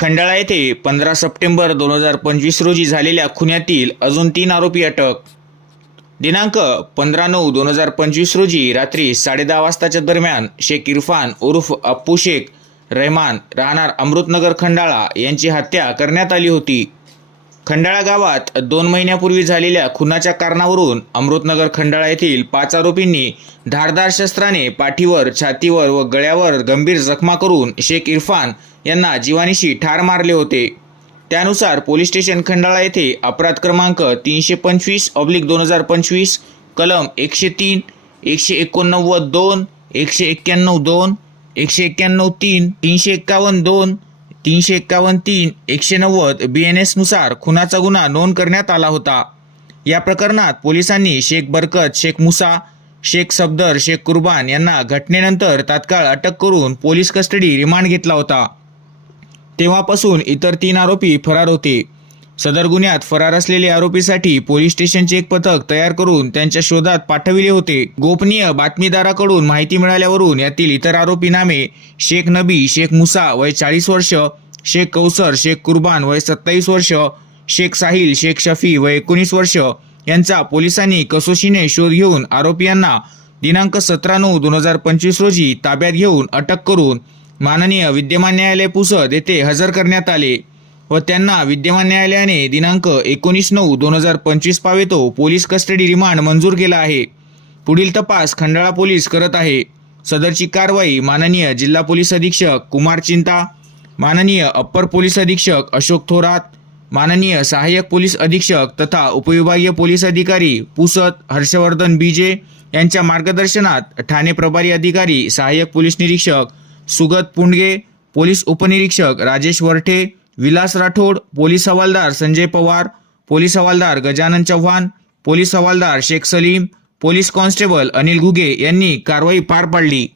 खंडाळा येथे पंधरा सप्टेंबर दोन हजार पंचवीस रोजी झालेल्या खुन्यातील अजून तीन आरोपी अटक. दिनांक पंधरा नऊ दोन हजार पंचवीस रोजी रात्री साडेदहा वाजताच्या दरम्यान शेख इरफान उर्फ अप्पू शेख रहमान राहणार अमृतनगर खंडाळा यांची हत्या करण्यात आली होती. खंडाळा गावात दोन महिन्यापूर्वी झालेल्या खुनाच्या कारणावरून अमृतनगर खंडाळा येथील पाच आरोपींनी धारदार शस्त्राने पाठीवर छातीवर व गळ्यावर गंभीर जखमा करून शेख इरफान यांना जीवानीशी ठार मारले होते. त्यानुसार पोलीस स्टेशन खंडाळा येथे अपराध क्रमांक तीनशे पंचवीस ऑब्लिक दोन हजार पंचवीस कलम एकशे तीन एकशे एकोणनव्वद दोन एकशे एक्क्याण्णव दोन एकशे एक्क्याण्णव तीन तीनशे एक्कावन्न दोन तीनशे एक्कावन्न तीन एकशे नव्वद बी एन एसनुसार खुनाचा गुन्हा नोंद करण्यात आला होता. या प्रकरणात पोलिसांनी शेख बरकत शेख मुसा शेख सफदर शेख कुर्बान यांना घटनेनंतर तात्काळ अटक करून पोलीस कस्टडी रिमांड घेतला होता. तेव्हापासून इतर तीन आरोपी फरार होते. सदर गुन्ह्यात फरार असलेले आरोपीसाठी पोलीस स्टेशनचे एक पथक तयार करून त्यांच्या शोधात पाठविले होते. गोपनीय बातमीदाराकडून माहिती मिळाल्यावरून यातील इतर आरोपी नामे शेख नबी शेख मुसा वय चाळीस वर्ष शेख कौसर शेख कुर्बान वय सत्तावीस वर्ष शेख साहिल शेख शफी वय एकोणीस वर्ष यांचा पोलिसांनी कसोशीने शोध घेऊन आरोपी यांना दिनांक सतरा नऊ दोन हजार पंचवीस रोजी ताब्यात घेऊन अटक करून माननीय विद्यमान न्यायालय पुसद येथे हजर करण्यात आले. व त्यांना विद्यमान न्यायालयाने दिनांक एकोणीस नऊ दोन हजार पंचवीस पावेतो पोलीस कस्टडी रिमांड मंजूर केला आहे. पुढील तपास खंडाळा पोलीस करत आहे. सदरची कारवाई माननीय जिल्हा पोलीस अधीक्षक कुमार चिंता माननीय अप्पर पोलीस अधीक्षक अशोक थोरात माननीय सहाय्यक पोलीस अधीक्षक तथा उपविभागीय पोलीस अधिकारी पुसत हर्षवर्धन बीजे यांच्या मार्गदर्शनात ठाणे प्रभारी अधिकारी सहाय्यक पोलीस निरीक्षक सुगत पुंडगे पोलीस उपनिरीक्षक राजेश वरठे विलास राठोड पोलीस हवालदार संजय पवार पोलीस हवालदार गजानन चव्हाण पोलीस हवालदार शेख सलीम पोलीस कॉन्स्टेबल अनिल घुगे यांनी कारवाई पार पाडली.